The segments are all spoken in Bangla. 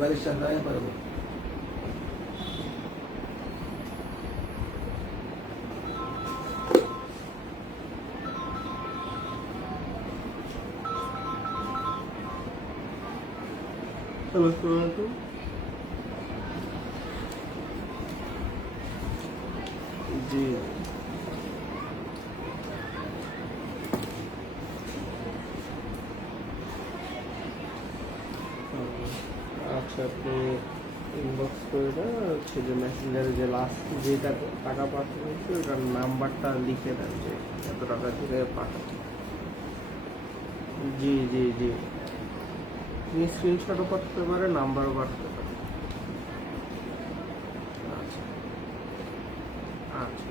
বাড়ির সামনে পারবো। জি আচ্ছা, আপনি ইনবক্স করে দেন, হচ্ছে যে মেসেঞ্জারে যে লাস্ট যে টাকা পাঠানো হয়েছে ওটার নাম্বারটা লিখে দেন যে এত টাকা থেকে পাঠান। জি জি জি, আপনি স্ক্রিনশটও পাঠাতে পারেন, নাম্বারও পাঠাতে পারেন। আচ্ছা আচ্ছা।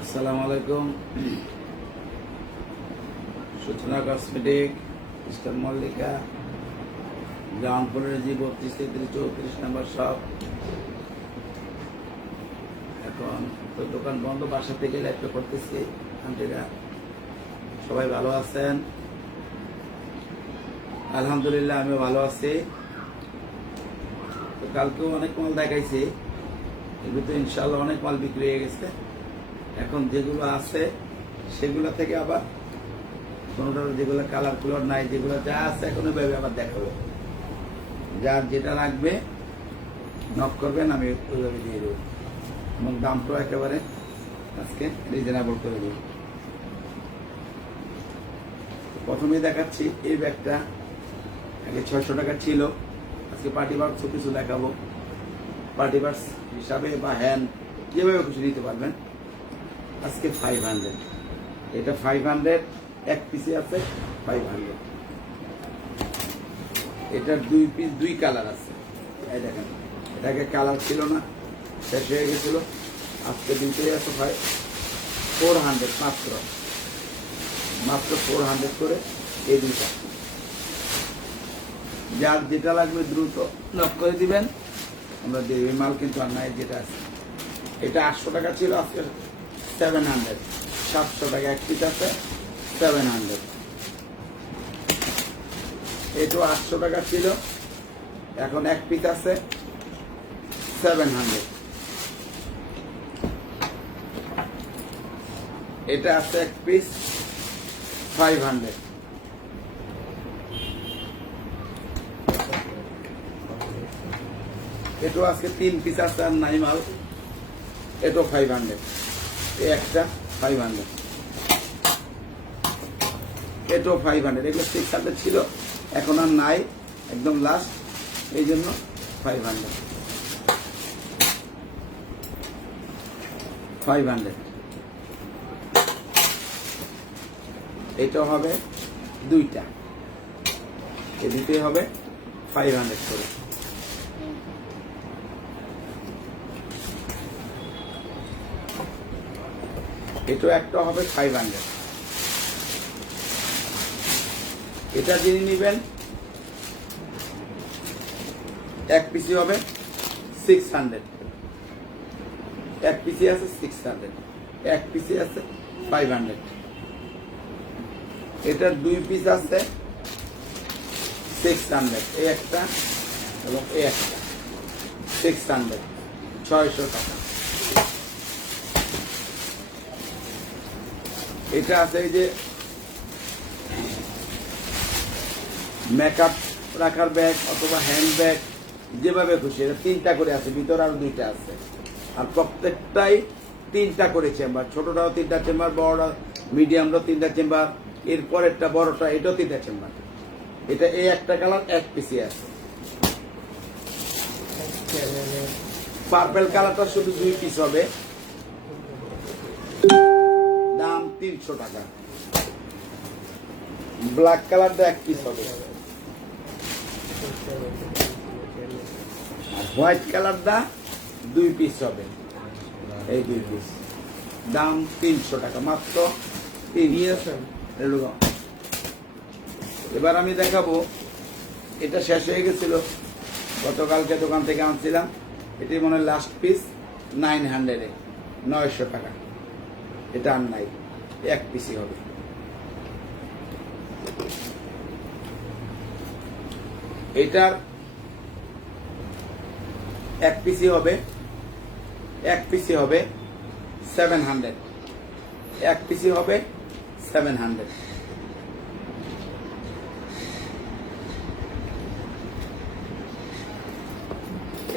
আসসালামু আলাইকুম। সূচনা কসমেটিক, মিস্টার মল্লিকা, জামালপুরের জি 32-33-34 নম্বর শপ। এখন তো দোকান বন্ধ, বাসা থেকে লাইভটা করতেছি। আন্টিরা সবাই ভালো আছেন? আলহামদুলিল্লাহ, আমিও ভালো আছি। তো কালকেও অনেক মাল দেখাইছি, এগুলো তো ইনশাল্লাহ অনেক মাল বিক্রি হয়ে গেছে। এখন যেগুলো আছে সেগুলো থেকে আবার কোনোটার যেগুলো কালার কুলার নাই, যেগুলো যা আছে এখন ওইভাবে আবার দেখাবো। যার যেটা লাগবে নক করবেন, আমি ওইভাবে দিয়ে দেবো এবং দামটাও একেবারে আজকে রিজনেবল করে দেব। প্রথমেই দেখাচ্ছি এই ব্যাগটা, আগে 600 টাকা ছিল, আজকে পার্টি বাক্স কিছু দেখাবো। পার্টি বাক্স হিসাবে বা হ্যান্ড যেভাবে কিছু নিতে পারবেন। আজকে 500, এটা 500, এক পিসে আছে 500। এটার 2 পিস 2 কালার আছে। এই দেখেন, এটাকে কালার ছিল না, শেষ হয়ে গেছিল, আজকে দুইটাই আছে 400, মাত্র 400 করে এই দুইটা। যার যেটা লাগবে দ্রুত নক করে দিবেন, আমরা দিই। মাল কিন্তু আর নাই, যেটা আছে। এটা 800 টাকা ছিল, আজকে 700, 700 টাকা এক পিস আছে, 700। এটাও 800 টাকা ছিল, এখন এক পিস আছে 700। এটা আছে এক পিস 500। এটাও আজকে 3 পিস আছে আর নাই মাল, এটাও 500। একটা 500, এটাও 500। এগুলো 600 ছিল, এখন আর নাই, একদম লাস্ট, এই জন্য 500। এটা হবে দুইটা, এই দুটোই হবে 500 করে। এটাও একটা হবে 500। এটা যিনি নেবেন এক পিসি হবে 600, এক পিসি আছে 600, এক পিসি আছে 500। এটার 2 পিস আছে 600, এই একটা এবং এই একটা 600, 600 টাকা। এটা আছে এই যে মেকআপ রাখার ব্যাগ অথবা হ্যান্ড ব্যাগ, যেভাবে খুশি। এটা 3টা করে আছে, ভিতরে আরো 2টা আছে, আর প্রত্যেকটাই 3টা করে চেম্বার। ছোটটাও 3টা চেম্বার, বড়টা মিডিয়ামটাও 3টা চেম্বার, এরপরেরটা বড়টা এটাও 3টা চেম্বার। এটা এই একটা কালার এক পিসি আছে। পার্পেল কালারটা শুধু 2 পিস হবে, দাম 300 টাকা। ব্ল্যাক কালারটা এক পিস হবে, হোয়াইট কালারটা 2 পিস হবে, এই 2 পিস, দাম 300 টাকা মাত্র। এবার আমি দেখাবো, এটা শেষ হয়ে গেছিল গতকালকে, দোকান থেকে আনছিলাম। এটি মনে হয় লাস্ট পিস 900-এ, 900 টাকা। এটা আর নাই, এক পিসি হবে। এটার এক পিসি হবে 700, এক পিসি হবে 700।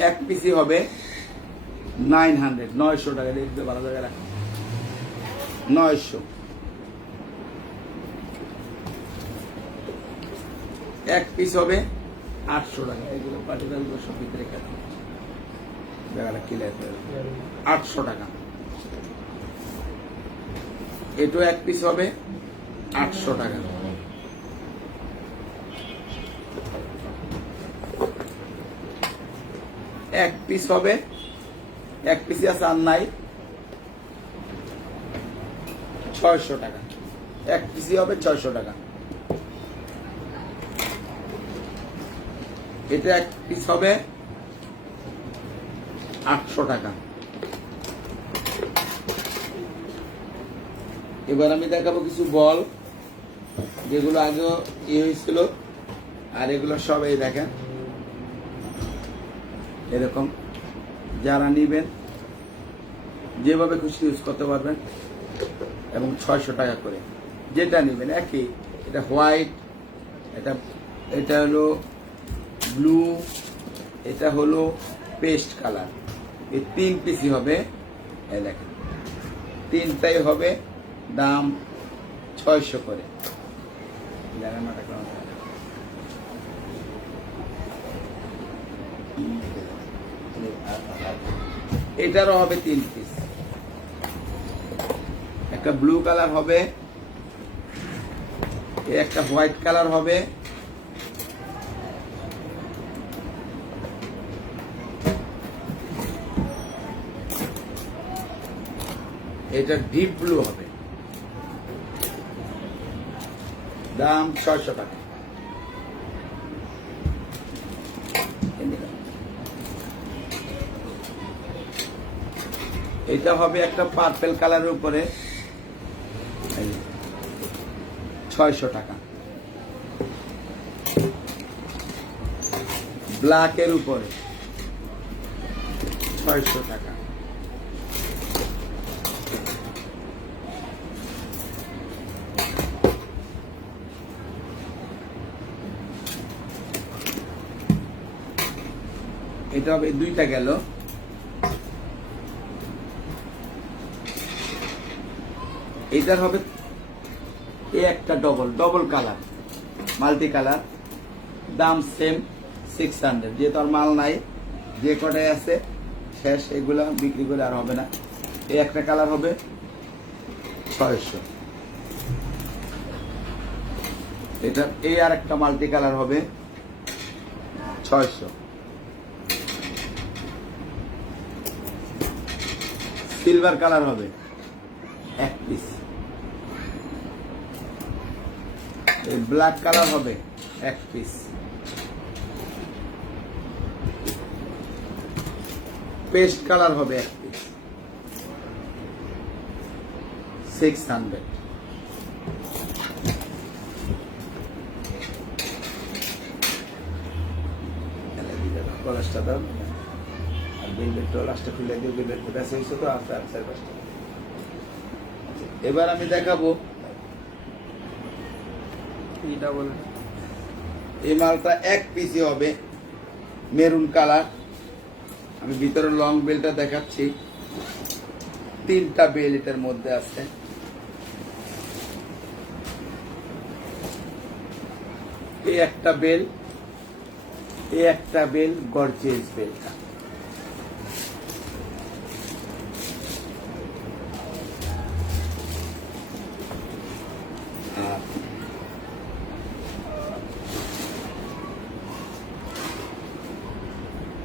এক পিসি হবে 900, 900 টাকা। দেখতে ভালো জায়গা রাখো, 900। এক পিস হবে 800 টাকা। এগুলো পাটিদারগুলো সব ভিতরে কেন জায়গাটা ক্লিয়ার করে 800 টাকা। এটাও এক পিস হবে 800 টাকা। এক পিস হবে, এক পিসি আছে আর নাই, 600 টাকা। এক পিসি হবে 600 টাকা। এটা এক পিস হবে 800 টাকা। এবার আমি দেখাবো কিছু বল যেগুলো আগেও হয়েছিল, আর এগুলো সবাই দেখেন এরকম। যারা নিবেন যেভাবে খুশি ইউজ করতে পারবেন, এবং 600 টাকা করে যেটা নেবেন একই। এটা হোয়াইট, এটা হলো ব্লু, এটা হলো পেস্ট কালার। এই 3 পিসই হবে। এই দেখেন, 3টাই হবে দাম 600 করে। এটারও হবে 3 পিস। একটা ব্লু কালার হবে, একটা হোয়াইট কালার হবে, এটা ডিপ ব্লু হবে। দাম 600 টাকা। এটা হবে একটা পার্পল কালারের উপরে, 600 টাকা। ব্ল্যাকের উপরে 600 টাকা। এটা হবে 2টা গেল। এটার হবে একটা ডবল কালার, মাল্টি কালার। দাম সেম 600। যেহেতু আর মাল নাই, যে কটাই আছে শেষ, এগুলা বিক্রি করে আর হবে না। এই একটা কালার হবে 600। এটা এই আর একটা মাল্টি কালার হবে 600। সিলভার কালার হবে এক পিস। ব্ল্যাক কালার হবে এক পিস। পেস্ট কালার হবে এক পিস, 600। কলাসটা দাও, আর বিলবেট লাস্টটা খুলে দিয়ে বিলবেট বেঁচে হয়েছে তো আস্তে আস্তে। এবার আমি দেখাবো এই মালটা এক পিসই হবে, মেরুন কালার। আমি ভিতরে লং বেলটা দেখাচ্ছি। 3টা বেল এটার মধ্যে আছে। এই একটা বেল, এই একটা বেল গর্জিয়াস বেলটা।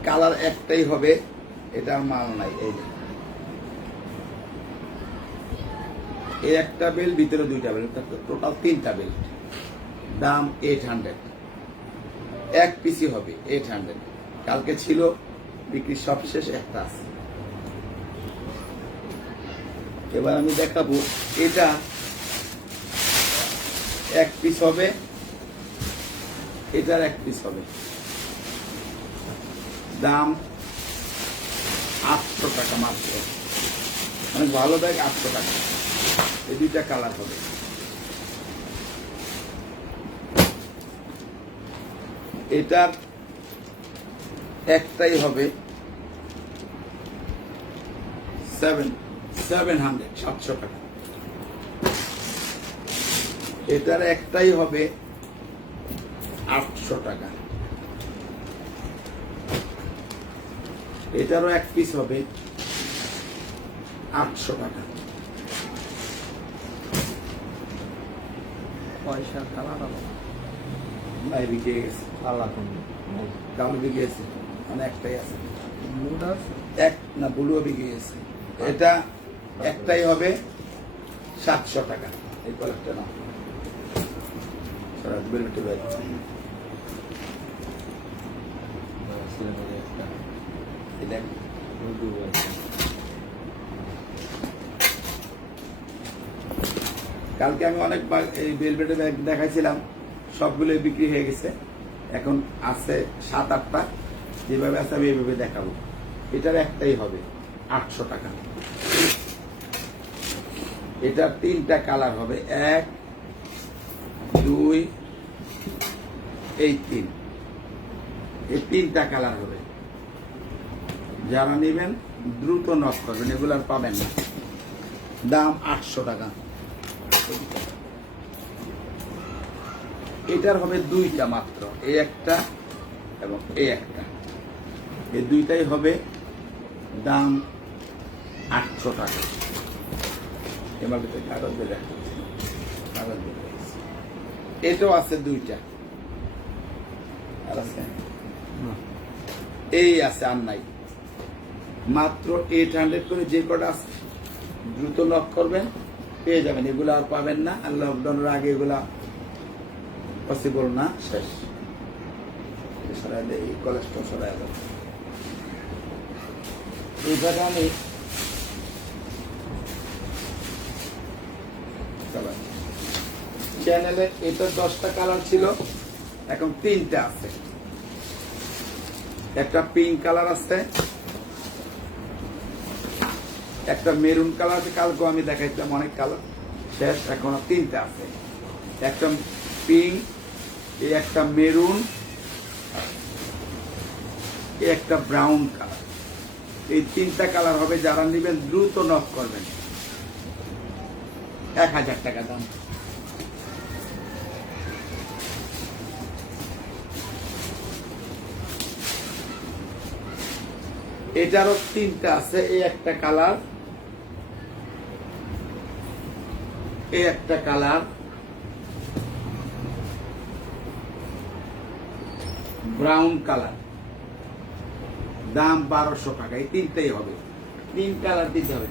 কালার একটাই হবে, এটার মাল নাই। এই একটা বেল, ভিতরে 2টা বেল, টোটাল 3টা বেল। দাম 800। এক পিসই হবে 800। কালকে ছিল বিক্রি সব শেষ, একটা আছে। এবার আমি দেখাবো এটা এক পিস হবে, এটার এক পিস হবে, দাম 800 টাকা মাত্র। অনেক ভালো ব্যাগ, 800 টাকা। এই দুইটা কালার হবে। এটার একটাই হবে 700 টাকা। এটার একটাই হবে 800 টাকা। এটারও এক পিস হবে 800 টাকা। পয়সা কালার নাই বিকে গেছে, আল্লাহ তুমি কালো বিকে গেছে, মানে একটাই আছে। মুড আছে এক না ব্লুও বিকে গেছে। এটা একটাই হবে 700 টাকা। এই কয়েকটা না বেলভেটে ব্যাগ। এই দেখ, কালকে আমি অনেক এই বেলভেটে ব্যাগ দেখাইছিলাম, সবগুলো বিক্রি হয়ে গেছে। এখন আছে 7-8টা, যেভাবে আছে আমি এইভাবে দেখাবো। এটার একটাই হবে 800 টাকা। এটার 3টা কালার হবে, 1, 2, এই 3। এই 3টা কালার হবে। যারা নেবেন দ্রুত নক করবেন, এগুলো আর পাবেন না। দাম 800 টাকা। এটার হবে 2টা মাত্র, এই একটা এবং এই একটা। এই দুইটাই হবে, দাম 800 টাকা। এবার ভিতরে কাগজ দিয়ে দেখা যাচ্ছে, কাগজ দিয়ে দেখা যাচ্ছে। এটাও আছে 2টা, আর আছে এই আছে, আর নাই। মাত্র 800 করে যে কটা আছে দ্রুত নক করবেন, পেয়ে যাবেন। এগুলো আর পাবেন না, আর লকডাউনের আগে এগুলা পসিবল না, শেষ। সরাই দেয়, এই কলেজটা সরাই দেয়। এইভাবে আমি চ্যানেলে এটা 10টা কালার ছিল, এখন 3টা আছে। একটা পিঙ্ক কালার আছে, একটা মেরুন কালার আছে। কালকে আমি দেখাইছিলাম অনেক কালার, শেষ। এখন 3টা আছে, একটা পিঙ্ক, এই একটা মেরুন, এই একটা ব্রাউন কালার। এই 3টা কালার হবে। যারা নেবেন দ্রুত নক করবেন। 1000 টাকা দাম। এটারও 3টা আছে, এই একটা কালার, এই একটা কালার, ব্রাউন কালার। দাম 1200 টাকা। এই 3টাই হবে, 3 কালার দিতে হবে।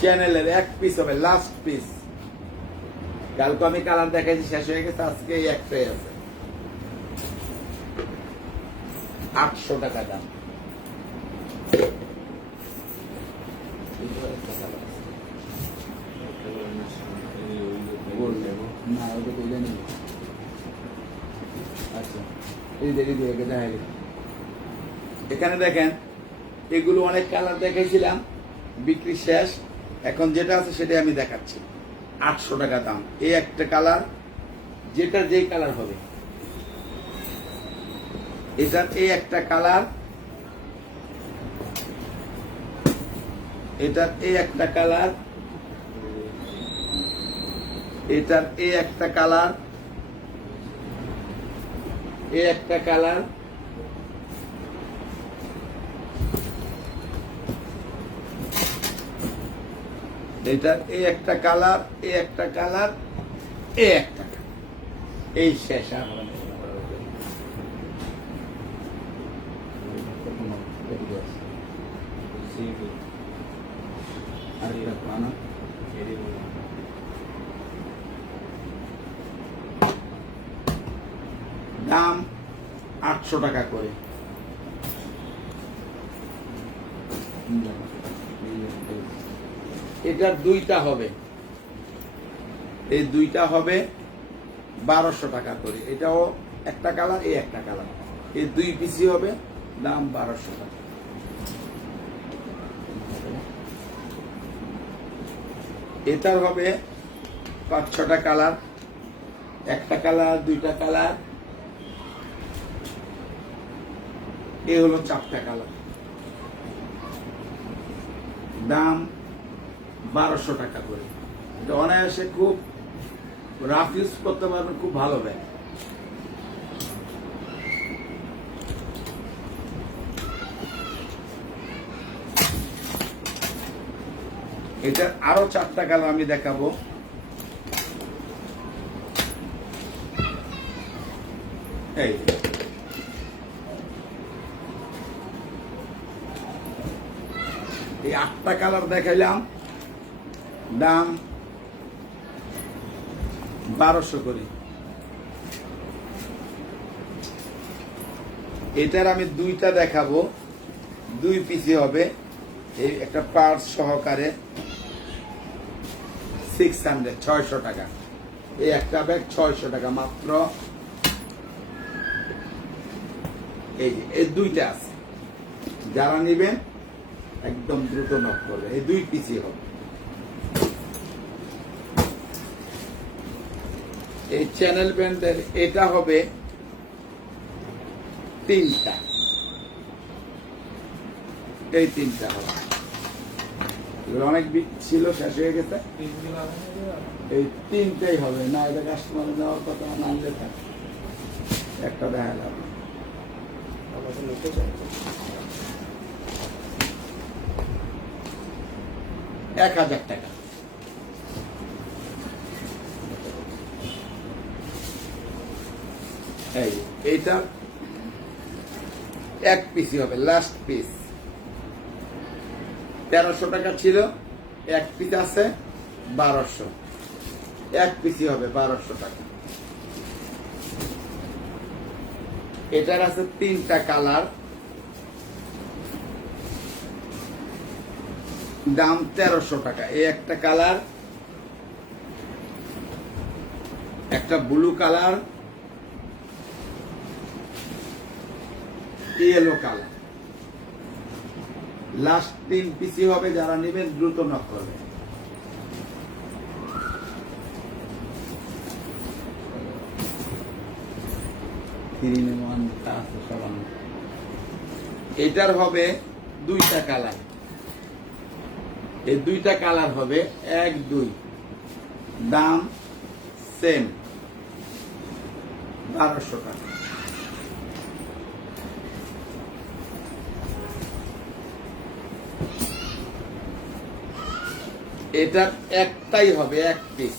চ্যানেলের এক পিস হবে, লাস্ট পিস। কালকে আমি কালার দেখাইছি, শেষ হয়ে গেছে। আজকে এই একটাই আছে, 800 টাকা দাম। না, ওটা তুলে নিব। আচ্ছা, এই দেখি দেখাই। এখানে দেখেন, এগুলো অনেক কালার দেখাইছিলাম, বিক্রি শেষ। এখন যেটা আছে সেটাই আমি দেখাচ্ছি। 800 টাকা দাম। এই একটা কালার, যেটা যেই কালার হবে। এটার এই একটা কালার, এটার এই একটা কালার, এটার এই একটা কালার, এই একটা কালার, এটার এই একটা কালার, এই একটা কালার, এই একটা কালার। এই শেষ। আর হবে না। আরেকটা পানা। দাম 800 টাকা করে। এটার দুইটা হবে, এই দুইটা হবে 1200 টাকা করে। এটাও একটা কালার, এই একটা কালার, এই দুই পিসি হবে, দাম 1200 টাকা। এটার হবে 5-6টা কালার, একটা কালার, দুইটা কালার, এই হলো 4টা কালার, দাম 1200 টাকা করে। এটা অনায়াসে খুব রাফ ইউজ করতে পারবেন, খুব ভালো ব্যাগ। এটা আরো 4টা কালার আমি দেখাবো। এই এই 8টা কালার দেখাইলাম, দাম 1200 করে। এটার আমি দুইটা দেখাবো, দুই পিসি হবে, এই একটা পার্স সহকারে 600 টাকা। এই একটা ব্যাগ 600 টাকা মাত্র। এই যে এই দুইটা আছে, যারা নিবেন একদম দ্রুত নক করবে। এই দুই পিসি হবে। এই চ্যানেল ব্যান্ডের এটা হবে 3টা, এই 3টা হবে। এগুলো অনেক ছিল, শেষ হয়ে গেছে। এই 3টাই হবে না, এটা কাস্টমারে দেওয়ার কথা না, আনলে থাকে একটা দেখা যাবে। 1000 টাকা। এইটা এক পিসি হবে, লাস্ট পিস। 1300 টাকা ছিল, এক পিস আছে 1200, এক পিসি হবে 1200 টাকা। এটার আছে 3টা কালার, দাম 1300 টাকা। এই একটা কালার, একটা blue colour, yellow colour, last 3 পিসি হবে। যারা নেবেন দ্রুত নক করবে। এটার হবে 2টা কালার, এই 2টা কালার হবে 1, 2, দাম সেম 1200 টাকা। এটার একটাই হবে, এক পিস।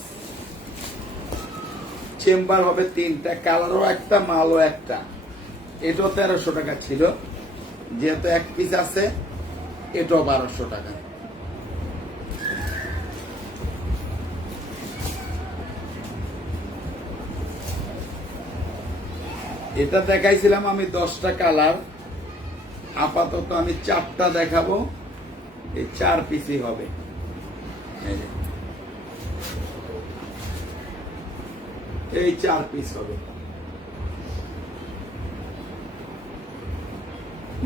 চেম্বার হবে 3টা, কালারও একটা, মালও একটা। এটাও 1300 টাকা ছিল, যেহেতু এক পিস আছে, এটাও 1200 টাকা। এটা দেখাইছিলাম আমি 10টা কালার, আপাতত আমি 4টা দেখাবো। এই 4 পিসই হবে। এই 4 পিস হবে,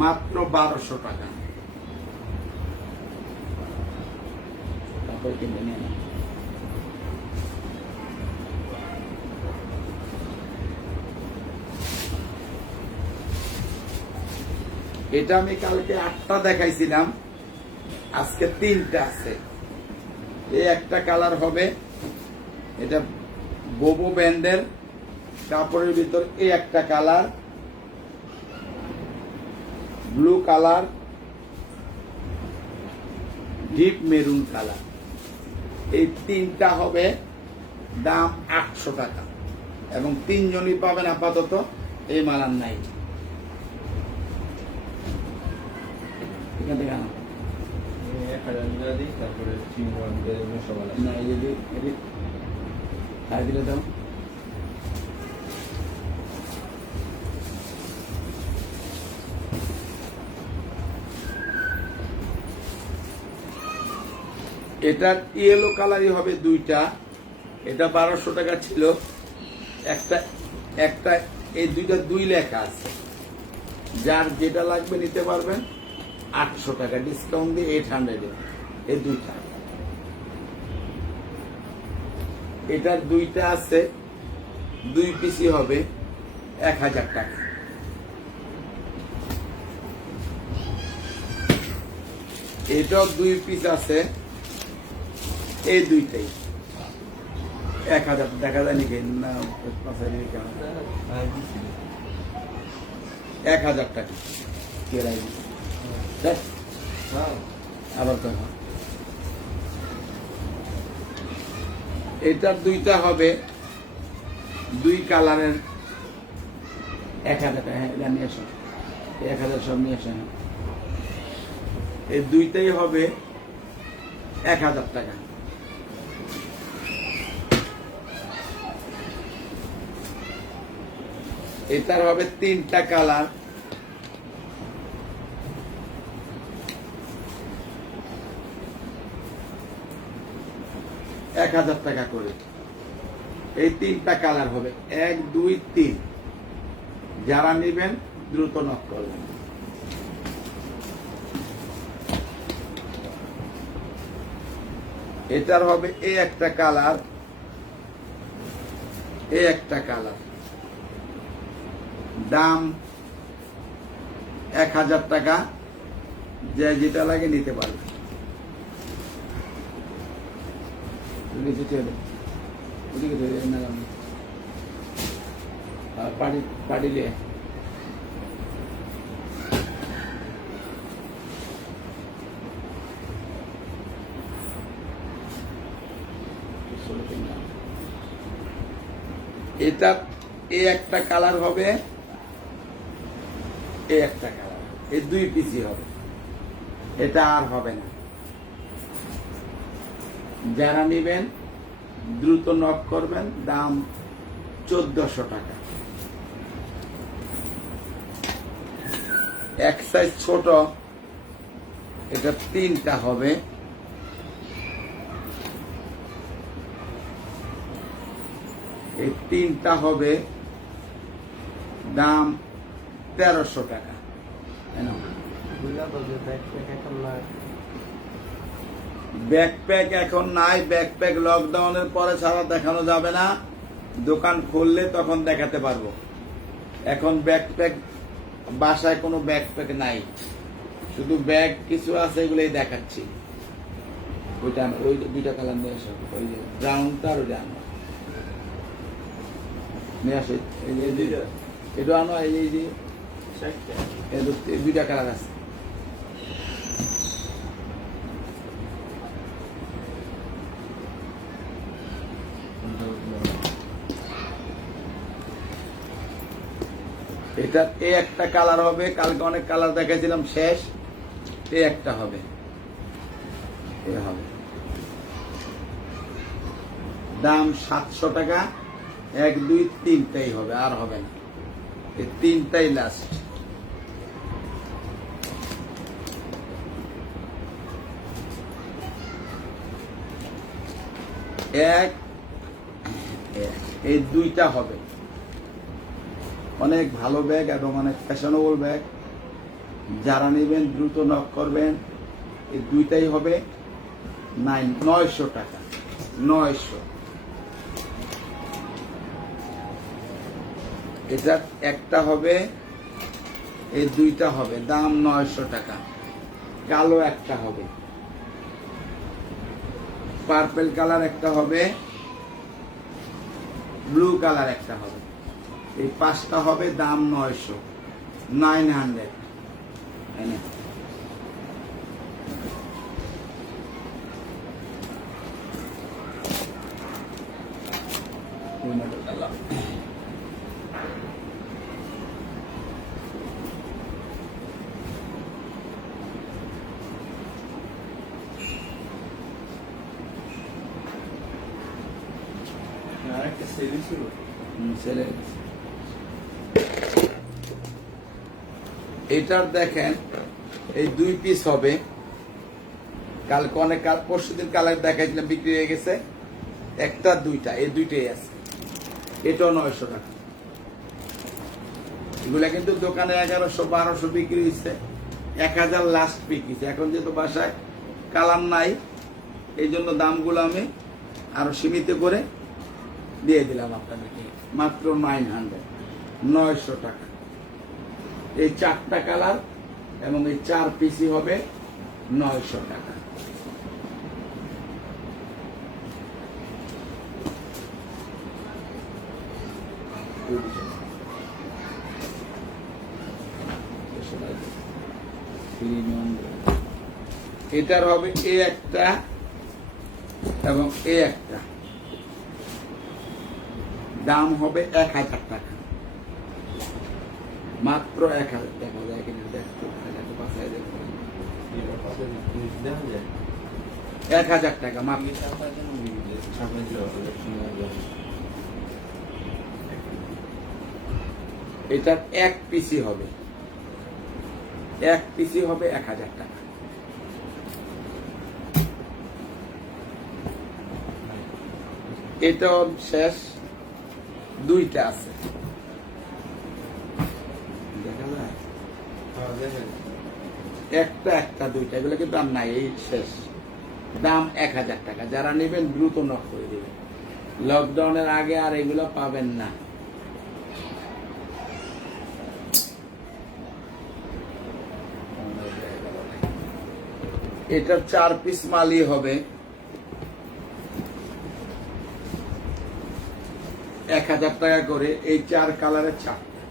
মাত্র 1200 টাকা। তারপর কিনে নিয়ে না। এটা আমি কালকে 8টা দেখাইছিলাম, আজকে 3টা আছে। এই একটা কালার হবে, এটা বোবো ব্যান্ডের কাপড়ের ভিতর। এই একটা colour, blue colour, deep maroon colour. এই 3টা হবে, দাম 800 টাকা। এবং 3 জনই পাবেন আপাতত, এই মালার নাই। এখান থেকে আনো। তারপরে না, এই যদি দিলে দাও। এটার ইয়েলো কালারই হবে দুইটা। এটা 1200 টাকা ছিল। একটা একটা এই দুইটা 2 লেখা আছে। যার যেটা লাগবে নিতে পারবেন। 800 টাকা ডিসকাউন্ট দিয়ে 800 এই দুইটা। এটার দুইটা আছে, 2 পিসই হবে 1000 টাকা। এটাও 2 পিস আছে, এই দুইটাই 1000 দেখা যায় নাকি না? 1000 টাকা কেরাই আবার তো এটার দুইটা হবে 2 কালারের 1000 টাকা। হ্যাঁ, এটা নিয়ে আসো, 1000 সব নিয়ে আসো। হ্যাঁ, এই দুইটাই হবে 1000 টাকা। এটার হবে 3টা কালার, 1000 টাকা করে। এই 3টা কালার হবে, 1 2 3। যারা নেবেন দ্রুত নক করবেন। এটার হবে এই একটা কালার, এই একটা কালার, দাম 1000 টাকা। যে যেটা লাগে নিতে পারবে। পাড়িলে এটা এই একটা কালার হবে, এই একটা কালার, এই 2 পিসই হবে। এটা আর হবে না। যারা নেবেন দ্রুত নক করবেন। দাম 1400 টাকা। এক সাইজ ছোট, এটা 3টা হবে। এই 3টা হবে, দাম 1300 টাকা। ব্যাকপ্যাক এখন নাই। ব্যাকপ্যাক লকডাউনের পরে ছাড়া দেখানো যাবে না। দোকান খুললে তখন দেখাতে পারবো। এখন ব্যাকপ্যাক, বাসায় কোনো ব্যাকপ্যাক নাই, শুধু ব্যাগ কিছু আছে, এগুলোই দেখাচ্ছি। ওইটা ওই 2টা কালার নিয়ে আসো, ওই যে ব্রাউনটা আর ওইটা আনো, নিয়ে আসো। এটা আনো, এই যে 2টা কালার আছে। এটা এই একটা কালার হবে। কালকে অনেক কালার দেখাইছিলাম, শেষ। এই একটা হবে, এ হবে। দাম 700 টাকা। 1 2 3টাই হবে, আর হবে না। এই 3টাই লাস্ট। এই 2টা হবে। অনেক ভালো ব্যাগ এবং অনেক ফ্যাশনেবল ব্যাগ। যারা নেবেন দ্রুত নক করবেন। এই 2টাই হবে 900 টাকা। 900। এটা একটা হবে, এই 2টা হবে, দাম 900 টাকা। কালো একটা হবে, পার্পল কালার একটা হবে, ব্লু কালার একটা হবে। এই 5টা হবে, দাম 900। 900। এটার দেখেন, এই 2 পিস হবে, কালকে অনেক পরশুদিন কালার দেখাইছিলাম, বিক্রি হয়ে গেছে একটা দুইটা, এই দুইটাই আছে। এটাও 900 টাকা। এগুলা কিন্তু দোকানে 1100-1200 বিক্রি হয়েছে, 1000 লাস্ট বিক্রি হয়েছে। এখন যেহেতু বাসায় কালার নাই, এই জন্য দামগুলো আমি আরো সীমিত করে দিয়ে দিলাম আপনাদেরকে, মাত্র 900 টাকা। এই 4টা কালার এবং এই 4 পিসই হবে 900 টাকা। এটার হবে এ একটা এবং এ একটা, দাম হবে 1000 টাকা, মাত্র 1000 টাকা। দেখেন, দেখতে 1000 টাকা মাত্র। এটার এক পিসি হবে, এক পিসি হবে 1000 টাকা। এটাও শেষ, দুইটা আছে, দেখা যায় একটা একটা দুইটা, এগুলো কিন্তু আর নাই, এই শেষ। দাম 1000 টাকা। যারা নেবেন দ্রুত নক করে দিবেন, লকডাউনের আগে আর এগুলো পাবেন না। এটার 4 পিস মালই হবে 1000 টাকা করে। এই 4 কালারের 4টা,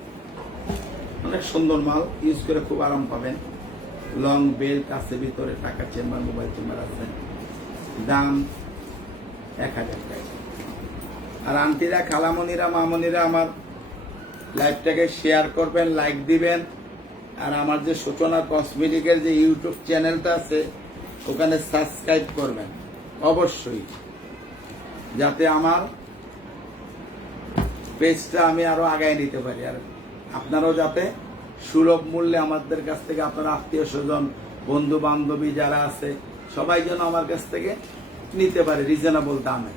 অনেক সুন্দর মাল, ইউজ করে খুব আরাম পাবেন। লং বেল্ট আছে ভিতরে, টাকা চেম্বার, মোবাইল চেম্বার আছে। দাম 1000 টাকা। আর আন্টিরা, খালামণিরা, মামনিরা আমার লাইভটাকে শেয়ার করবেন, লাইক দিবেন। আর আমার যে সূচনা কসমেটিকের যে ইউটিউব চ্যানেলটা আছে, ওখানে সাবস্ক্রাইব করবেন অবশ্যই, যাতে আমার পেজটা আমি আরো আগায় নিতে পারি। আর আপনারাও যাতে সুলভ মূল্যে আমাদের কাছ থেকে, আপনার আত্মীয় স্বজন, বন্ধু বান্ধবী যারা আছে, সবাই যেন আমার কাছ থেকে নিতে পারে রিজনেবল দামে।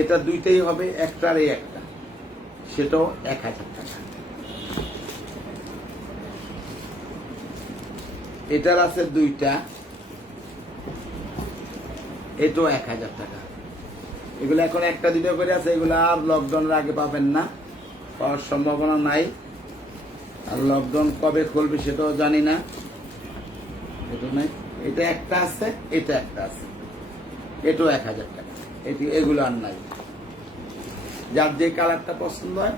এটা দুইটাই হবে, একটার এই একটা, সেটাও 1000 টাকা। এটার আছে দুইটা, এটাও 1000 টাকা। এগুলো এখন একটা দুটো করে আছে, এগুলো আর লকডাউনের আগে পাবেন না, পাওয়ার সম্ভাবনা নাই। আর লকডাউন কবে খুলবে সেটাও জানি না, এটা নাই। এটা একটা আছে, এটা একটা আছে, এটাও 1000 টাকা। এগুলো আর নাই। যার যে কালারটা পছন্দ হয়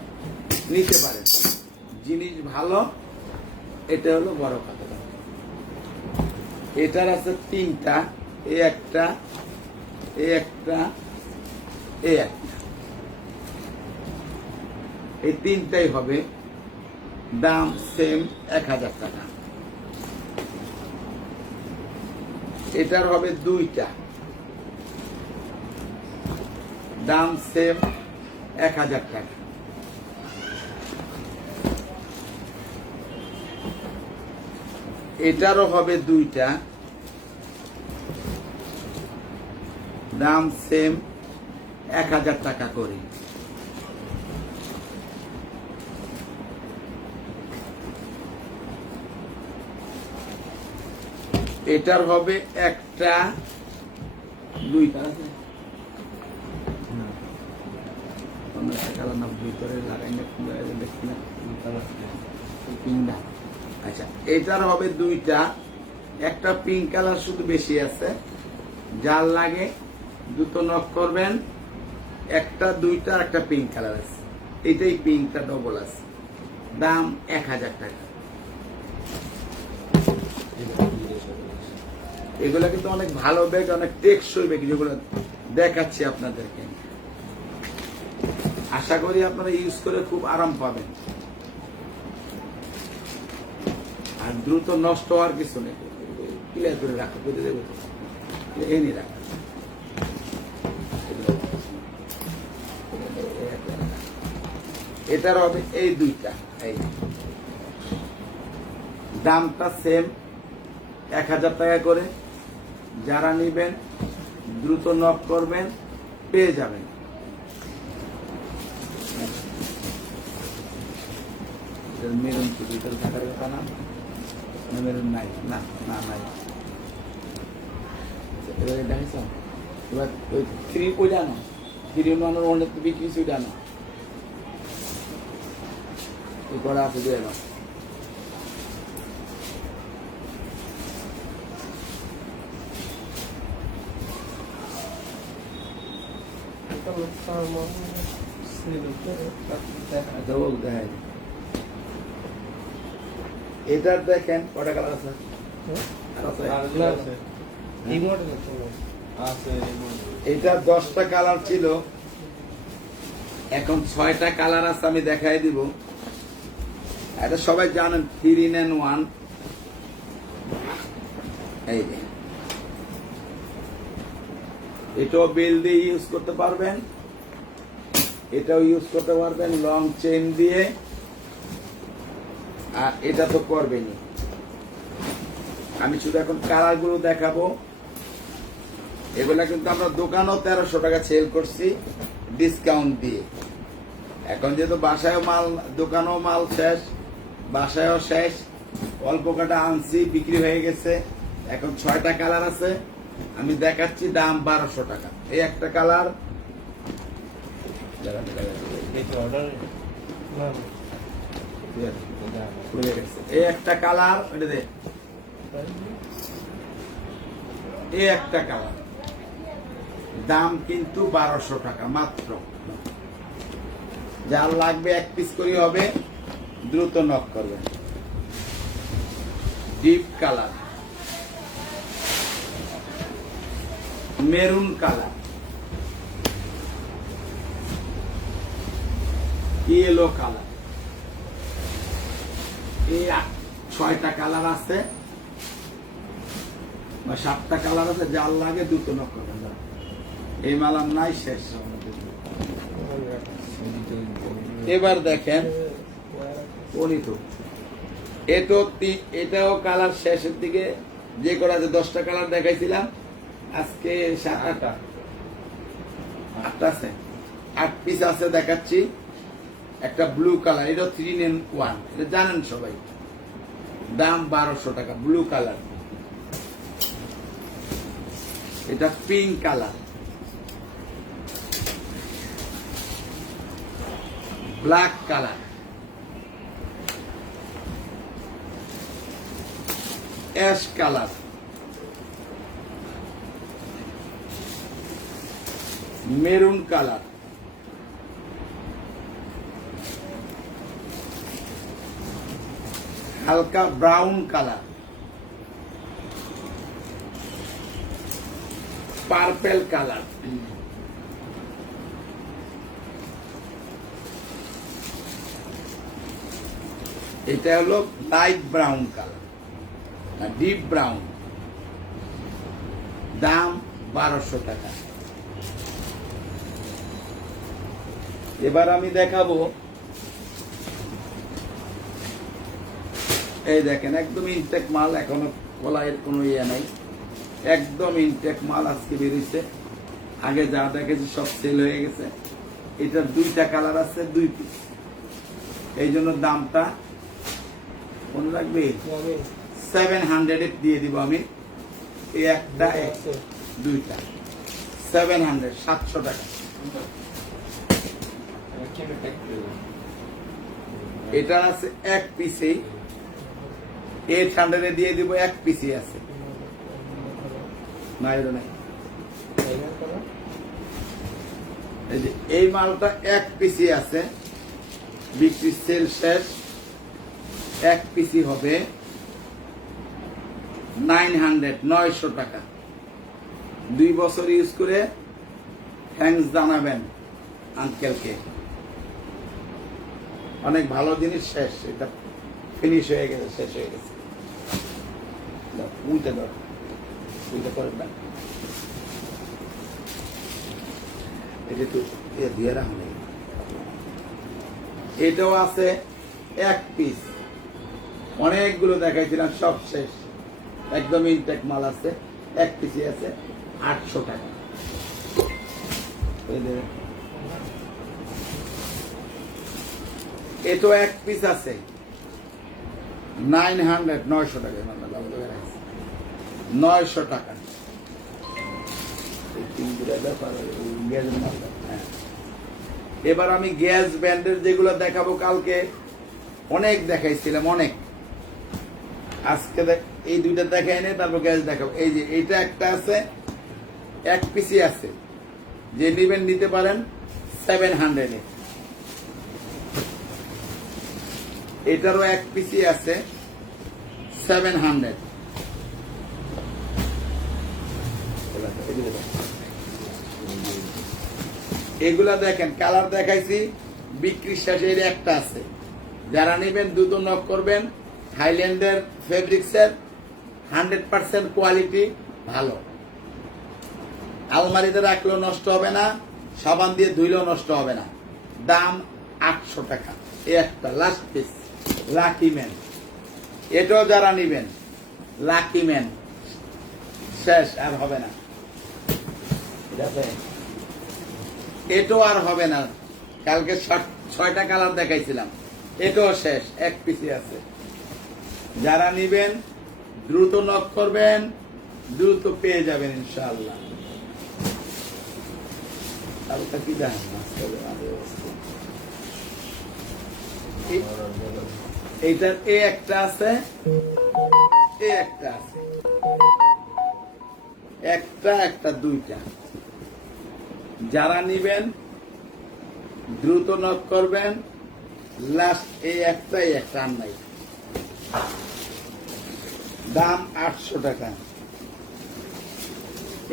নিতে পারেন, জিনিস ভালো, এটা হলো বড় কথা। এটার আছে 3টা, এই একটা, এই একটা, এই একটা, এই 3টাই হবে। দাম সেম 1000 টাকা। এটার হবে 2টা, দাম সেম 1000 টাকা। এটারও হবে 2টা, দাম সেম 1000 টাকা করে। এটার হবে একটা, 2টা আছে, ভিতরে লাগাই না, আচ্ছা। এটার হবে 2টা, একটা পিঙ্ক কালার শুধু বেশি আছে, যার লাগে দ্রুত নক করবেন। একটা, 2টা, একটা পিঙ্ক কালার আছে, এটাই পিঙ্কটা ডবল আছে। দাম 1000 টাকা। এগুলো কিন্তু অনেক ভালো ব্যাগ, অনেক টেকসই ব্যাগ, যেগুলো দেখাচ্ছি আপনাদেরকে। আশা করি আপনারা ইউজ করে খুব আরাম পাবেন, আর দ্রুত নষ্ট হওয়ার কিছু নেই। ক্লিয়ার করে রাখো, করে দেবো, এনে রাখো। এটার হবে এই 2টা, এই দামটা সেম 1000 টাকা করে। যারা নেবেন দ্রুত নক করবেন, পেয়ে যাবেন। মেরুন কি ভিতরে থাকার কথা না? মেরুন নাই, না না নাই। এবারে দেখাইছ, এবার ওই থ্রি ওইটা না, থ্রি ওনার অনেক বিক্রি ওইটা না, ওই করা আছে দিয়ে না। এটার দেখেন কটা কালার আছে? এটা 10টা কালার ছিল, এখন 6টা কালার আছে, আমি দেখাই দিব। এটা সবাই জানেন 3-in-1। এই যে এটাও বেল দিয়ে ইউজ করতে পারবেন, এটাও ইউজ করতে পারবেন লং চেইন দিয়ে, আর এটা তো করবেনই। আমি শুধু এখন কালার গুলো দেখাবো। এগুলা কিন্তু আমরা দোকানও 1300 টাকা সেল করছি ডিসকাউন্ট দিয়ে। এখন যেহেতু বাসায়ও মাল, দোকানেও মাল শেষ, বাসায়ও শেষ, অল্প কাটা আনছি, বিক্রি হয়ে গেছে। এখন 6টা কালার আছে, আমি দেখাচ্ছি, দাম 1200 টাকা। এই একটা কালার, এই একটা কালার, এটা দে, এই একটা কালার, দাম কিন্তু 1200 টাকা মাত্র। যার লাগবে 1 পিস করে হবে, দ্রুত নক করবেন। Deep colour, maroon colour, yellow colour, এই 6টা কালার আছে বা 7টা কালার আছে। যার লাগে দ্রুত নক করবেন। এই মালাম নাই, শেষ। এবার দেখেন এটাও কালার শেষের দিকে, যে কটা 10টা কালার দেখাইছিলাম, আজকে 7-8টা আছে, 8 পিস আছে দেখাচ্ছি। একটা ব্লু কালার, এটা 3-in-1, এটা জানেন সবাই, দাম 1200 টাকা। ব্লু কালার, এটা pink colour, black colour, ash colour, maroon colour, হালকা ব্রাউন কালার, পার্পেল কালার, এটা হলো light brown colour, deep brown, দাম 1200 টাকা। এবার আমি দেখাবো, এই দেখেন একদম ইনটেক মাল, এখনো কলাইয়ের কোনো ইয়ে নাই, একদম ইনটেক মাল আজকে বেরিয়েছে। আগে যা দেখেছি সব সেল হয়ে গেছে। এটার 2টা কালার আছে, 2 পিস, এই জন্য দামটা মনে রাখবে 700 দিয়ে দিব আমি। এই একটা, 2টা 700, 700 টাকা। এটা আছে 1 পিসে, 800 দিয়ে দিব, 1 পিসই আছে। এই মালটা 1 পিসই আছে, বিক্রি সেল শেষ। 1 পিসই হবে 900 টাকা। 2 বছর ইউজ করে থ্যাঙ্কস জানাবেন আঙ্কেলকে। অনেক ভালো জিনিস, শেষ, এটা ফিনিশ হয়ে গেছে, শেষ হয়ে গেছে। উল্টে দাও, উল্টে করে না, এটা তো দিয়ে রাখুন। এটাও আছে 1 পিস, অনেকগুলো দেখাইছিলাম, সব শেষ। একদম ইনটেক মাল আছে, এক পিসি আছে 800 টাকা। এটো এক পিস আছে 900 টাকা, 900 টাকা। এবার আমি গ্যাস ব্যান্ডের যেগুলো দেখাবো, কালকে অনেক দেখাইছিলাম, অনেক। আজকে এই দুইটা দেখাই নেই, তারপর গ্যাস দেখাবো। এই যে এইটা একটা আছে, এক পিসি আছে, যে নিবেন নিতে পারেন 700 এ। এটারও এক পিসি আছে 700। এগুলা দেখেন, কালার দেখাইছি, বিক্রি শেষের একটা আছে। যারা নেবেন দ্রুত নক করবেন। থাইল্যান্ডের ফেব্রিক্সের 100% কোয়ালিটি ভালো। আলমারিতে রাখলেও নষ্ট হবে না, সাবান দিয়ে ধুইলেও নষ্ট হবে না। দাম 800 টাকা। এই একটা লাস্ট পিস লাকি ম্যান। এটাও যারা নেবেন লাকি ম্যান, শেষ, আর হবে না। এটাও আর হবে না। কালকে 6টা কালার দেখাইছিলাম, এটাও শেষ, এক পিসি আছে। যারা নিবেন দ্রুত নক করবেন, দ্রুত পেয়ে যাবেন ইনশাআল্লাহ। কি জানেন এইটার এ একটা আছে, এ একটা আছে, একটা দুইটা। যারা নিবেন দ্রুত নক করবেন। লাস্ট এই একটাই, একটা আর নাই। দাম 800 টাকা।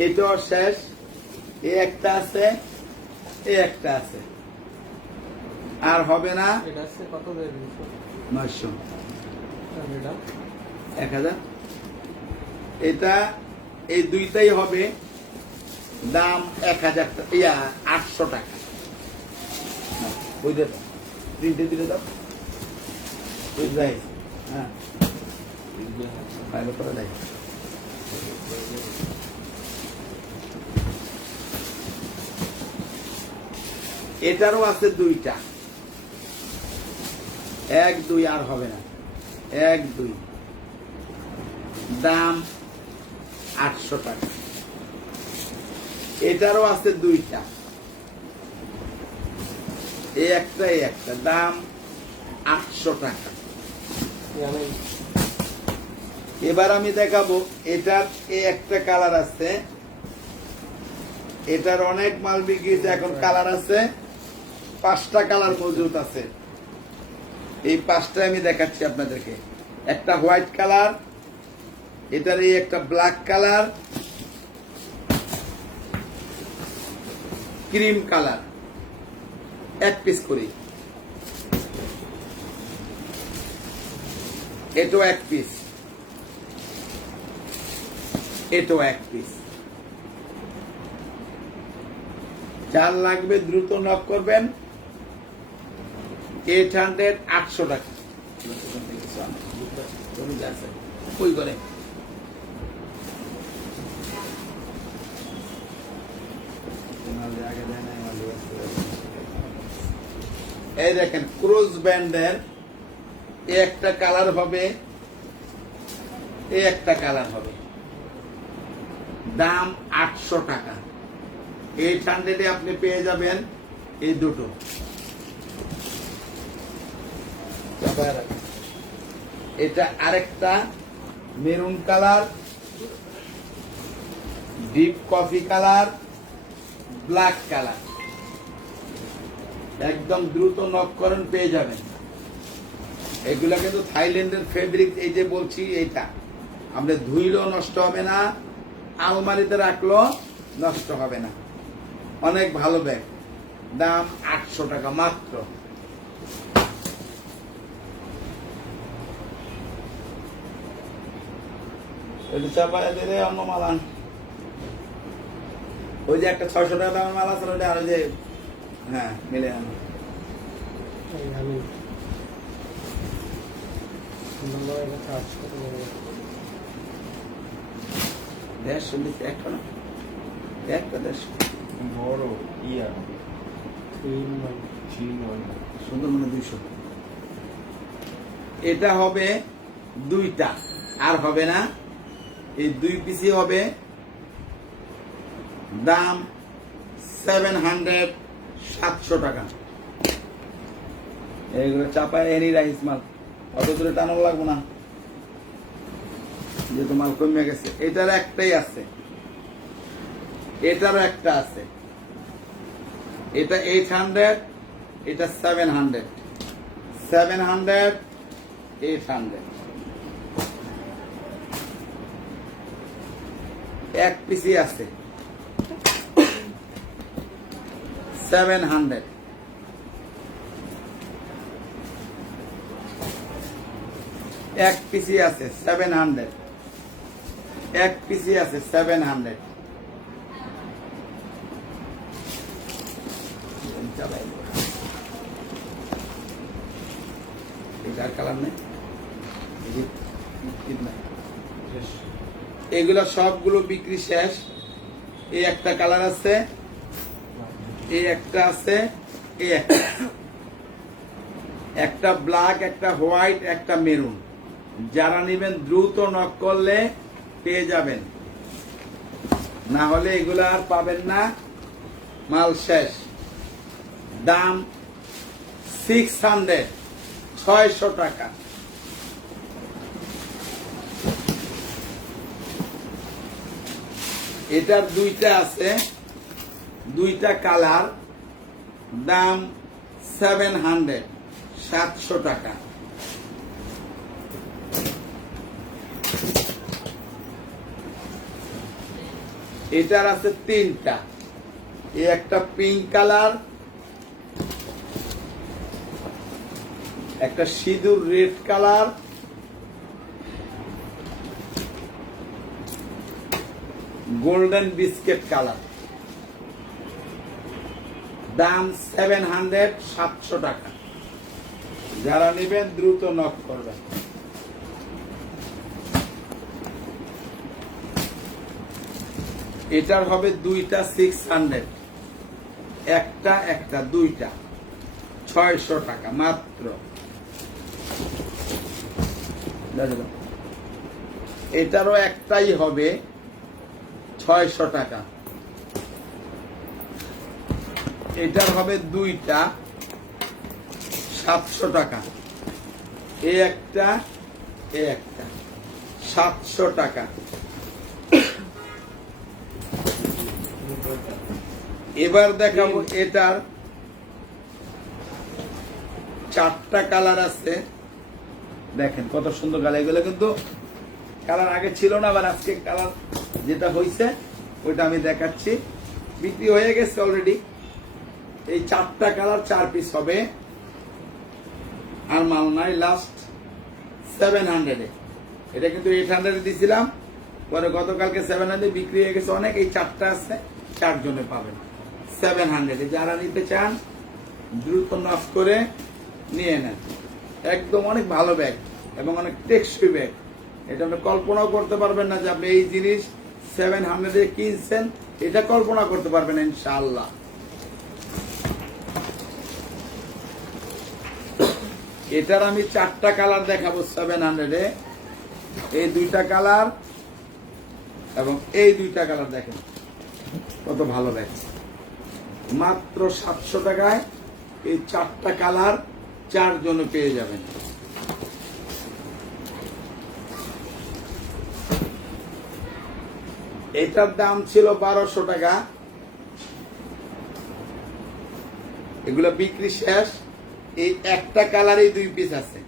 এটাও শেষ। এ একটা আছে, এ একটা আছে, আর হবে না। 900, 1000। এটা এই দুইটাই হবে, দাম 1000 টাকা, 800 টাকা। বুঝতে দাও, প্রিন্টে দিলে দাও, বুঝতে। হ্যাঁ, করে দেয়। এটারও আছে দুইটা, 1 2, আর হবে না। 1 2, দাম 800 টাকা। এটারও আছে দুইটা, এই একটা, দাম 800 টাকা। এবার আমি দেখাবো, এটার এই একটা কালার আছে, এটার অনেক মাল বিক্রি, এখন কালার আছে 5টা কালার মজুদ আছে। এই 5টা আমি দেখাচ্ছি আপনাদেরকে। একটা হোয়াইট কালার, এটার এই একটা ব্ল্যাক কালার, ক্রিম কালার, এক পিস করে। এটাও এক পিস, এটাও এক পিস। যার লাগবে দ্রুত নক করবেন। 800, 800 টাকা। কই করে এই দেখেন, ক্রুজ ব্যান্ডের একটা কালার হবে, একটা কালার হবে, দাম 800 টাকা। 800 আপনি পেয়ে যাবেন এই দুটো। এটা আরেকটা maroon colour, deep coffee colour, black colour. একদম দ্রুত নক করেন, পেয়ে যাবেন। এগুলা কিন্তু থাইল্যান্ডের ফেব্রিক। এই যে বলছি, এইটা আমরা ধুইলেও নষ্ট হবে না, আলমারিতে রাখলেও নষ্ট হবে না। অনেক ভালো ব্যাগ। দাম 800 টাকা মাত্র। চাপায় দিলে অন্য মালান, ওই যে একটা 600 টাকা দামের মাল আছে, ওইটা আর যে, হ্যাঁ, মিলে আনো। 150 নিচে একটা না, একটা 150 বড় ইয়া তিন নয়। সুন্দর মানে 200। এটা হবে দুইটা, আর হবে না। এই 2 পিসই হবে, দাম 700 700 টাকা। এইগুলো চাপায় এনি রাইস মাল, অত দূরে টানানো লাগবো না, যেহেতু মাল কমে গেছে। এটার একটাই আছে, এটারও একটা আছে। এটা 800, এটা 700, 700 800। এক পিসই আছে 700। এক পিসি আছে 700, এক পিসি আছে 700। এটার কালার নেই, এগুলো সবগুলো বিক্রি শেষ। এই একটা কালার আছে, এই একটা আছে, এই একটা ব্ল্যাক, একটা হোয়াইট, একটা মেরুন। যারা নেবেন দ্রুত নক করলে পেয়ে যাবেন, না হলে এগুলো আর পাবেন না, মাল শেষ। দাম 600 600 টাকা। এটার দুইটা আছে, দুইটা কালার, দাম 700 700 টাকা। এটার আছে তিনটা, এই একটা পিঙ্ক কালার, একটা সিঁদুর red colour, golden biscuit colour. দাম 700 700 টাকা। যারা নেবেন দ্রুত নক করবেন। এটার হবে দুইটা 600, একটা একটা দুইটা 600 টাকা মাত্র। এটারও একটাই হবে 600 টাকা। এটার হবে দুইটা 700 টাকা। এই একটা, এই একটা 700 টাকা। এবার দেখাবো এটার চারটা কালার আছে। দেখেন কত সুন্দর কালার। এগুলো কিন্তু কালার আগে ছিল না, আবার আজকে কালার যেটা হয়েছে ওইটা আমি দেখাচ্ছি। বিক্রি হয়ে গেছে অলরেডি। এই চারটা কালার 4 পিস হবে, আর মাল নাই। লাস্ট 700-এ, এটা কিন্তু 800-এ দিয়েছিলাম, পরে গতকালকে 700-এ বিক্রি হয়ে গেছে অনেক। এই চারটা আছে, 4 জনে পাবেন 700-এ। যারা নিতে চান দ্রুত নক করে নিয়ে নেন। একদম অনেক ভালো ব্যাগ এবং অনেক টেকসই ব্যাগ। এটা আপনি কল্পনাও করতে পারবেন না যে আপনি এই জিনিস 700-এ কিনছেন, এটা কল্পনা করতে পারবেন ইনশাআল্লাহ। এটার আমি চারটা কালার দেখাবো 700-এ। এই দুইটা কালার এবং এই দুইটা কালার দেখেন কত ভালো ব্যাগ। মাত্র 700 টাকায় এই চারটা কালার 4 জনে পেয়ে যাবেন। এটার দাম ছিল 1200 টাকা। এগুলো বিক্রি শেষ। এই একটা কালারই 2 পিস আছে,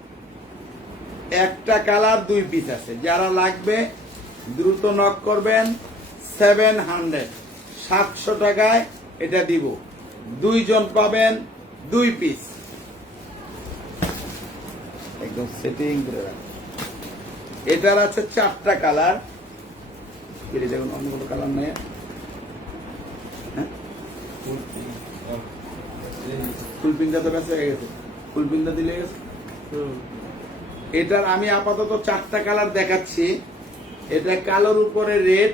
একটা কালার 2 পিস আছে। যারা লাগবে দ্রুত নক করবেন। 700 টাকায় এটা দিব। 2 জন পাবেন 2 পিস, একদম সেটিং করে রাখবেন। এটার আছে 4টা কালার। দেখুন অন্য কোনো কালার নেই। ফুলপিনটা তো বেঁচে হয়ে গেছে, ফুলপিনটা দিলে গেছে। এটার আমি আপাতত 4টা কালার দেখাচ্ছি। এটা কালোর উপরে রেড,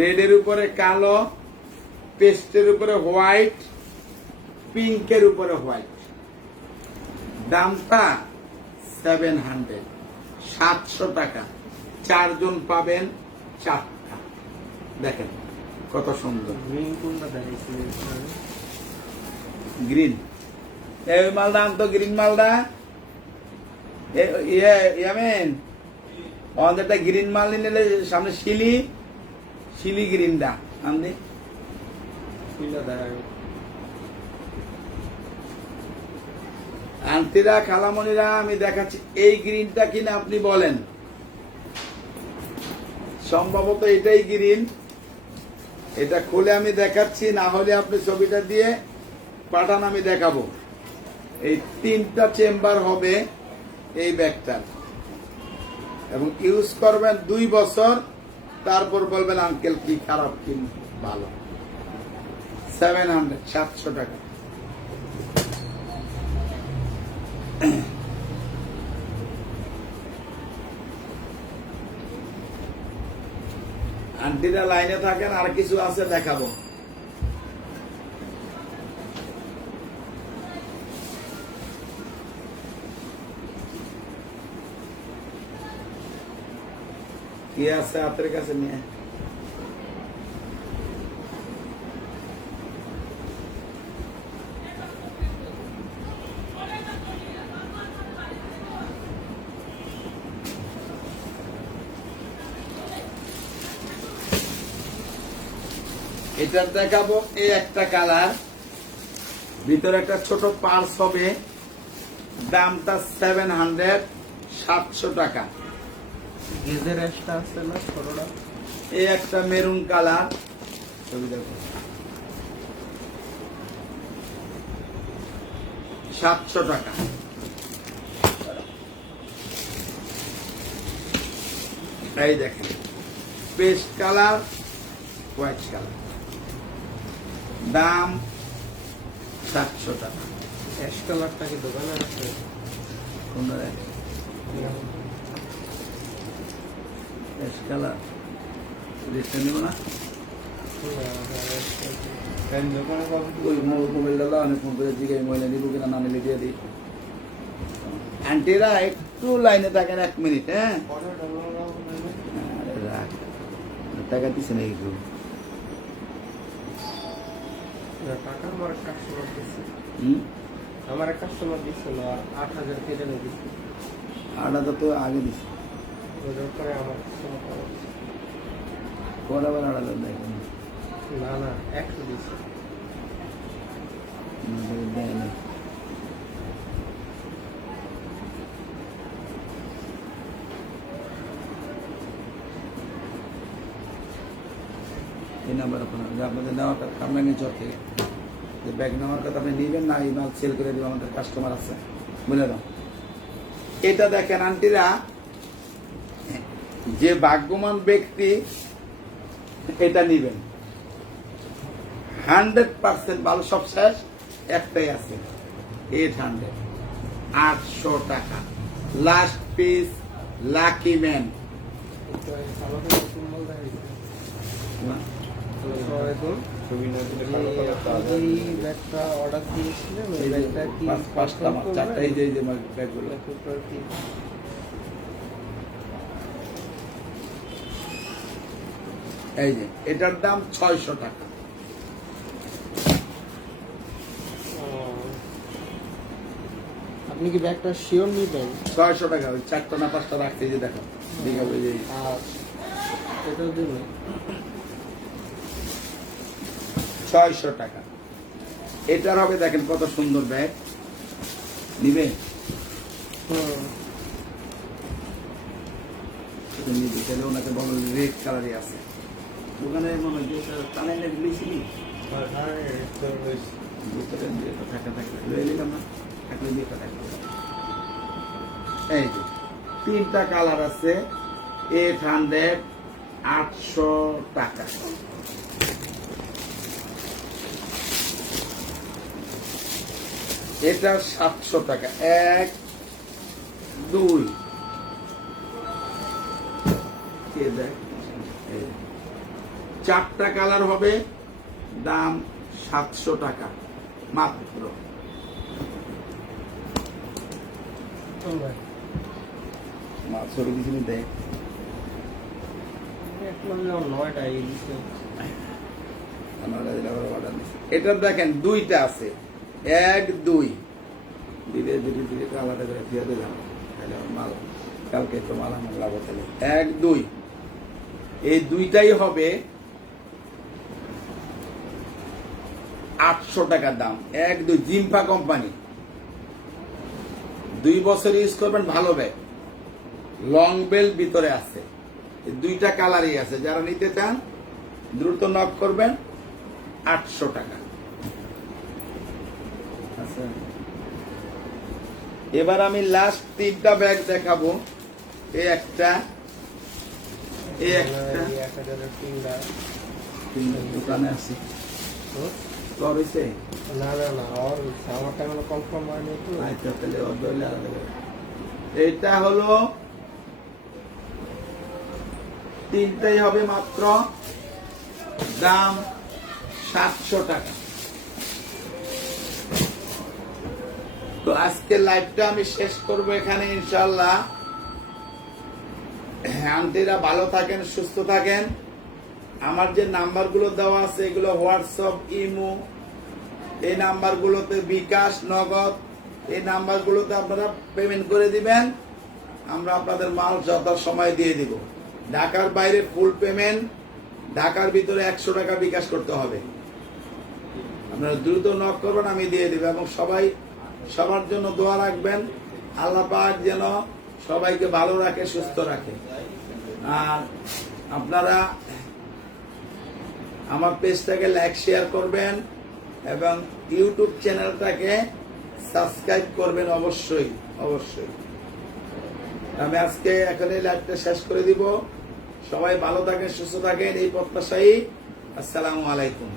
রেডের উপরে কালো, পেস্টের উপরে হোয়াইট, পিঙ্কের উপরে হোয়াইট। দামটা 700, 700 টাকা। 4 জন পাবেন 4টা। দেখেন কত সুন্দর গ্রিন কোনটা দেখাইছিলেন? গ্রিন। এই মালটা আনতো, গ্রিন মালটা। ইয়ামেন আমাদেরটা গ্রিন মাল নিলে সামনে শিলি গ্রিনটা আনলি। কোনটা দেখাই? আন্টিরা, খালামণিরা, আমি দেখাচ্ছি এই গ্রিনটা কিনা আপনি বলেন। সম্ভবত এটাই গ্রিন। এটা খুলে আমি দেখাচ্ছি, না হলে আপনি ছবিটা দিয়ে পাঠান, আমি দেখাবো। এই 3টা চেম্বার হবে এই ব্যাগটার, এবং ইউজ করবেন 2 বছর, তারপর বলবেন আঙ্কেল কি খারাপ কি ভালো। 700, 700 টাকা। আন্টিরা লাইনে থাকেন, আর কিছু আছে দেখাবো। কি আছে হাতের কাছে নিয়ে? এটা দেখাবো। এই একটা কালার, ভিতরে একটা ছোট পার্স হবে। দামটা 700, 700 টাকা। গেজের একটা আছে না ছোটটা? এই একটা মেরুন কালার, ছবি দেখো, 700 টাকা। এই দেখেন পেস্ট কালার, হোয়াইট কালার, দাম 700 টাকা। অ্যাশ কালারটা কি দোকানে আছে? কোনটা পেস্ট কালার দেখতে নিব না? দোকানে কবে ওই মোবাইলটা দাও, আমি ফোন করে জিজ্ঞাসা মহিলা নিব কিনা, না নিলে দিয়ে দিই। আন্টিরা একটু লাইনে থাকেন 1 মিনিট। হ্যাঁ, আরে রাখ, টাকা দিছে নাকি কেউ? টাকা আমার কাস্টমার দিচ্ছে। হুম, আমার এক কাস্টমার দিচ্ছিল 8,000 কেটে নিয়ে দিচ্ছে। 8,000 তো আগে দিছে, ওটার পরে আমার কাস্টমার পাওয়া যাচ্ছে। পরে আবার 8,000 দেয় কেন? না না 100 দিচ্ছে। দেয় না। এই নাম্বার আপনাদের নেওয়ার কথা, আপনার চর থেকে যে ব্যাগ নেওয়ার কথা আপনি নিবেন না, এই মাল সেল করে দেবেন, আমাদের কাস্টমার আছে, বলে দাও। এটা দেখেন আন্টিরা, যে ভাগ্যবান ব্যক্তি এটা নিবেন, 100% ভালো। সব শেষ, একটাই আছে 800, 800 টাকা। Last piece, lucky man. ছবি না দিলে যে কালো কালার তো আপনি আলাদা। যেই ব্যাগটা অর্ডার দিয়েছিলেন ওই ব্যাগটা কি 5টা, 4টা, এই যে ব্যাগগুলো। ব্যাগটার কি এই যে এটার দাম 600 টাকা। আপনি কি ব্যাগটা শিওর নিবেন? 600 টাকা। ওই 4টা না 5টা রাখতে, যে দেখো দেখাবো, এই যে আর এটাও দিবেন? 600 টাকা। এটার হবে, দেখেন কত সুন্দর ব্যাগ। নিবে? নিবে, তাহলে ওনাকে বলো রেড কালারই আছে ওখানে, মনে হয় যে টানে নেট লইছিলি ভিতরে দুইটা থাকা থাকলে লয়ে নিলাম না, থাকলে দুইটা থাকলে। এই যে 3টা কালার আছে, 800, 800 টাকা। এটা 700 টাকা। 1, 2, কে দেখ, 4টা কালার হবে, দাম 700 টাকা মাত্র। ছবি দিচ্ছি দেখ, এটার দেখেন 2টা আছে, 1 2 ধীরে ধীরে ধীরে আলাদা করে দিয়ে দিলাম, মাল কালকে তো মাল আমার লাভ হতে 1 2 এই 2টাই হবে 800 টাকার দাম। 1 2 জিম্পা কোম্পানি, 2 বছর ইউজ করবেন, ভালো ব্যাগ, লং বেল ভিতরে আছে, 2টা কালারই আছে। যারা নিতে চান দ্রুত নক করবেন, 800 টাকা। আচ্ছা, এবার আমি লাস্ট 3টা ব্যাগ দেখাবো। এই একটা, এই একটা, 1000 দোকানে আছে তো হয়েছে। না না না, আর আমারটা মানে কনফার্ম হয়নি তো। আচ্ছা, তাহলে অর্ধ এটা হলো 3টাই হবে মাত্র দাম 700 টাকা। তো আজকের লাইভটা আমি শেষ করব এখানে ইনশাআল্লাহ। আন্টিরা ভালো থাকেন, সুস্থ থাকেন। আমার যে নাম্বারগুলো দেওয়া আছে এগুলো হোয়াটসঅ্যাপ, ইমো, এই নাম্বারগুলোতে বিকাশ, নগদ, এই নাম্বারগুলোতে আপনারা পেমেন্ট করে দিবেন, আমরা আপনাদের মাল যথাসময় দিয়ে দিব। ঢাকার বাইরে ফুল পেমেন্ট, ঢাকার ভিতরে 100 টাকা বিকাশ করতে হবে। আপনারা দ্রুত নক করবেন, আমি দিয়ে দিব। এবং সবাই সবার জন্য দোয়া রাখবেন, আল্লাহ পাক যেন সবাইকে ভালো রাখে, সুস্থ রাখে। আর আপনারা আমার পেজটাকে লাইক, শেয়ার করবেন এবং ইউটিউব চ্যানেলটাকে সাবস্ক্রাইব করবেন অবশ্যই অবশ্যই। আমি আজকে এখানে লাইভটা শেষ করে দিব। সবাই ভালো থাকেন, সুস্থ থাকেন, এই প্রত্যাশাই। আসসালামু আলাইকুম।